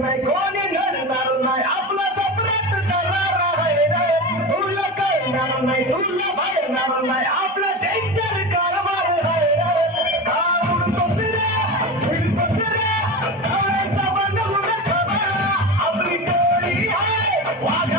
नाही कोणी नडणार नाही आपला सपरेट करणार आहे रे तुला कळणार नाही तुला भागणार नाही आपला डेंजर कारभार आहे रे का उडतोस रे फिरतोस रे डोळ्याचा बंद उघड खबरा आपली टोळी आहे वाघ